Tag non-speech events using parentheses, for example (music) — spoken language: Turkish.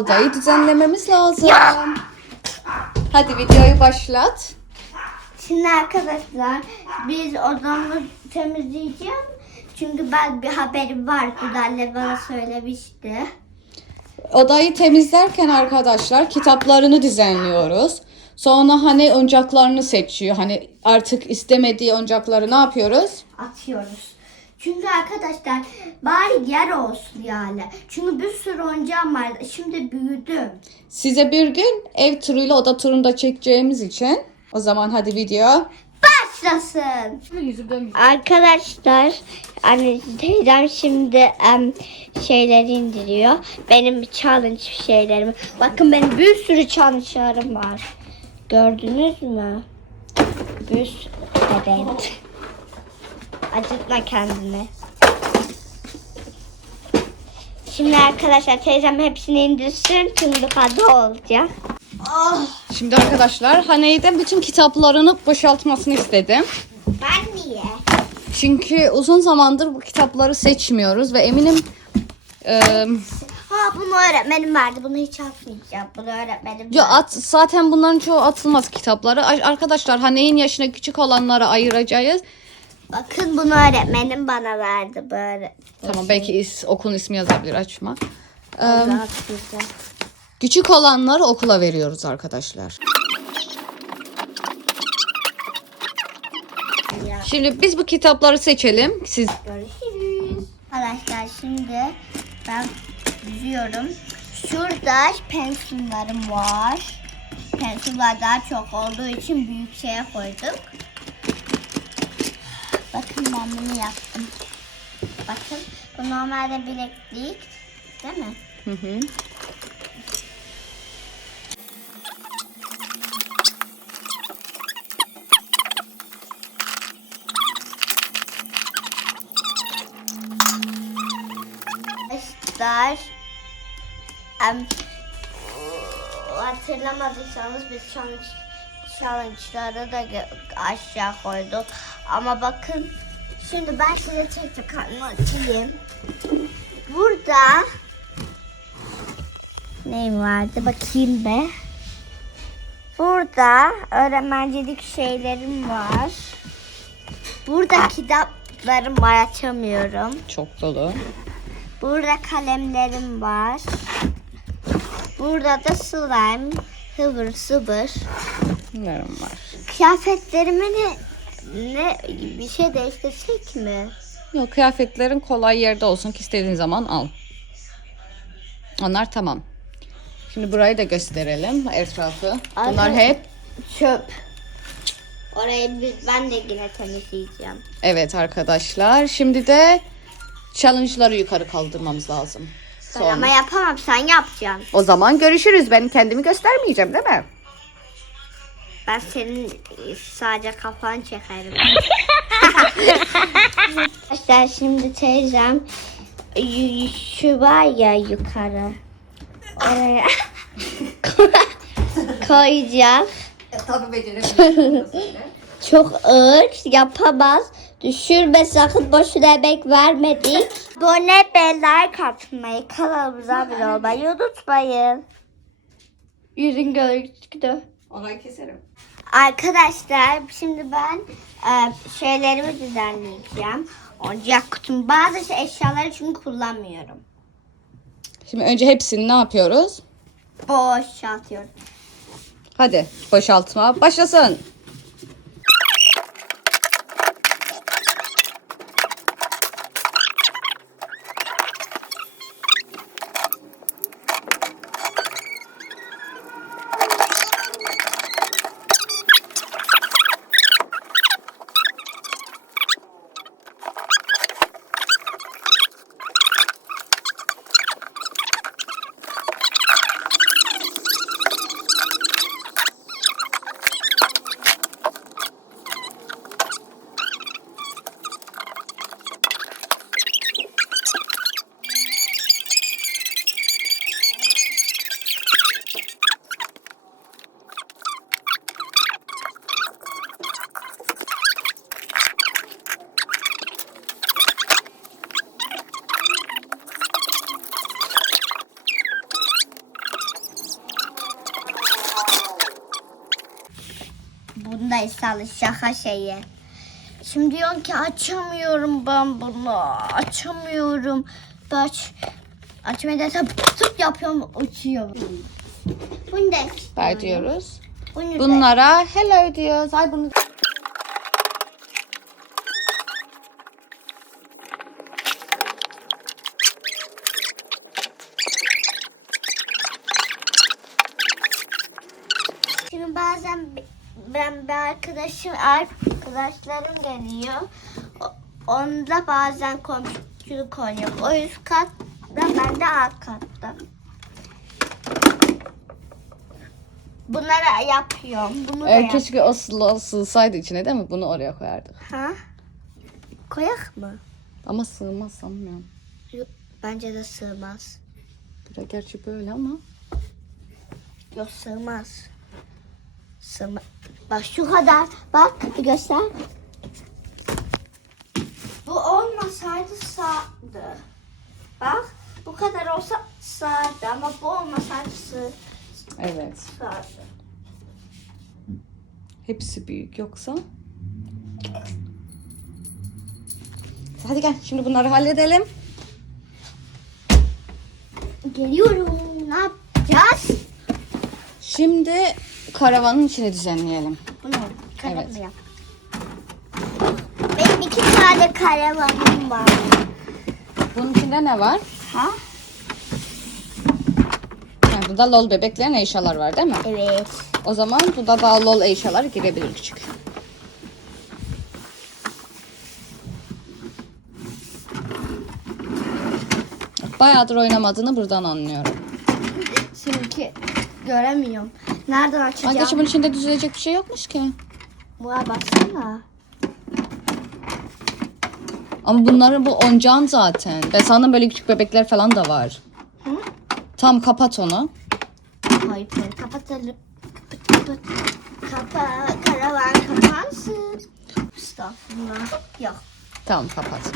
Odayı düzenlememiz lazım. Hadi videoyu başlat. Şimdi arkadaşlar biz odamı temizleyeceğim. Çünkü ben bir haberim var. Kudalle bana söylemişti. Odayı temizlerken arkadaşlar kitaplarını düzenliyoruz. Sonra hani oyuncaklarını seçiyor. Hani artık istemediği oyuncakları ne yapıyoruz? Atıyoruz. Çünkü arkadaşlar bari yer olsun yani. Çünkü bir sürü oyuncağım var. Şimdi büyüdüm. Size bir gün ev turuyla oda turunda çekeceğimiz için o zaman hadi video. Başlasın. Arkadaşlar anne teyzem şimdi em, şeyleri indiriyor. Benim challenge şeylerimi. Bakın benim bir sürü challenge'larım var. Gördünüz mü? Bir sürü. Evet. Acıtma kendini. Şimdi arkadaşlar teyzem hepsini indirsin. Çünkü kadı olacak. Oh, Şimdi arkadaşlar Hane'den bütün kitaplarını boşaltmasını istedim. ben niye? Çünkü uzun zamandır bu kitapları seçmiyoruz ve eminim e, Ha bunu öğretmenim verdi. Bunu hiç atmayacağım. Bunu öğretmenim yo, at, zaten bunların çoğu atılmaz kitapları. Ar- Arkadaşlar Hane'nin yaşına küçük olanları ayıracağız. Bakın bunu öğretmenim bana verdi böyle. Tamam belki is, okulun ismi yazabilir açma. E, güzel. küçük olanları okula veriyoruz arkadaşlar. Ya, Şimdi biz bu kitapları seçelim. Siz Görüşürüz. Arkadaşlar şimdi ben düzüyorum. Şurada pensullarım var. Pensuller daha çok olduğu için büyük şeye koyduk. Bakın ben bunu yaptım. Bakın bu normalde bileklik değil mi? Hı hı. Arkadaşlar em, hatırlamadıysanız biz challenge, challenge'ları da aşağı koyduk. Ama bakın şimdi ben size tek anlatayım. Burada ne vardı bakayım be. Burada öğrencilik şeylerim var. Burada kitaplarım var açamıyorum. Çok dolu. Burada kalemlerim var. Burada da slime, hıvır sıvır. Bunlarım var. Kıyafetlerimi ne, ne bir şey değiştirsek mi? Yok kıyafetlerin kolay yerde olsun ki istediğin zaman al. Onlar tamam. Şimdi burayı da gösterelim etrafı. Bunlar Arka- hep Çöp. Orayı biz, ben de yine temizleyeceğim. evet arkadaşlar. Şimdi de challenge'ları yukarı kaldırmamız lazım. Ben Son. ama yapamam sen yapacaksın. O zaman görüşürüz. Ben kendimi göstermeyeceğim değil mi? Ben senin sadece kafanı çekerim. Arkadaşlar şimdi teyzem y- şu var ya yukarı. Oraya (laughs) koyacak. Tabii beceremiyorum. Çok ağır yapamaz. Düşürme sakın boşuna emek vermedik. Abone ve like atmayı, kanalımıza abone olmayı unutmayın. Yüzün gözüktü. Orayı keserim. Arkadaşlar şimdi ben e, şeylerimi düzenleyeceğim. Oyuncak kutum. Bazı şey- eşyaları çünkü kullanmıyorum. Şimdi önce hepsini ne yapıyoruz? Boşaltıyorum. Hadi boşaltma başlasın. Esas şaka şeyi. Şimdi diyorum ki açamıyorum ben bunu. Açamıyorum. Aç, açmaya da tıp yapıyorum uçuyor. Bunu da Bay diyoruz. Bunu da- Bunlara hello diyoruz. Ay bunu Şimdi bazen bi- ben bir arkadaşım arkadaşlarım geliyor. Onda bazen komşuluk oynuyor. O üst katta ben de alt katta. Bunları yapıyorum. Bunu da Ee, yap. keşke o sığ- sığsaydı içine değil mi? Bunu oraya koyardık. Ha? Koyak mı? Ama sığmaz sanmıyorum. Yok, bence de sığmaz. Bura gerçi böyle ama. Yok sığmaz. Bak şu kadar. Bak göster. Bu olmasaydı sağdı. Bak bu kadar olsa sağdı ama bu olmasaydı sığ, Evet. sağdı. Hepsi büyük yoksa. Hadi gel şimdi bunları halledelim. Geliyorum. Ne yapacağız? Şimdi karavanın içini düzenleyelim. Bunu karavan Evet. yap. Benim iki tane karavanım var. Bunun içinde ne var? Ha? Ha, burada lol bebeklerin eşyalar var değil mi? Evet. O zaman burada daha lol eşyalar girebilir küçük. Bayağıdır oynamadığını buradan anlıyorum. Çünkü göremiyorum. Nereden açacağım? gerçi bunun içinde düzelecek bir şey yokmuş ki. Buna baksana. Ama bunların bu oncan zaten. Ve sana böyle küçük bebekler falan da var. Hı? Tam kapat onu. Hayır, hayır. kapatalım. Kapat, kapat. Kapa, karavan kapansın. Estağfurullah. Yok. Tamam kapat.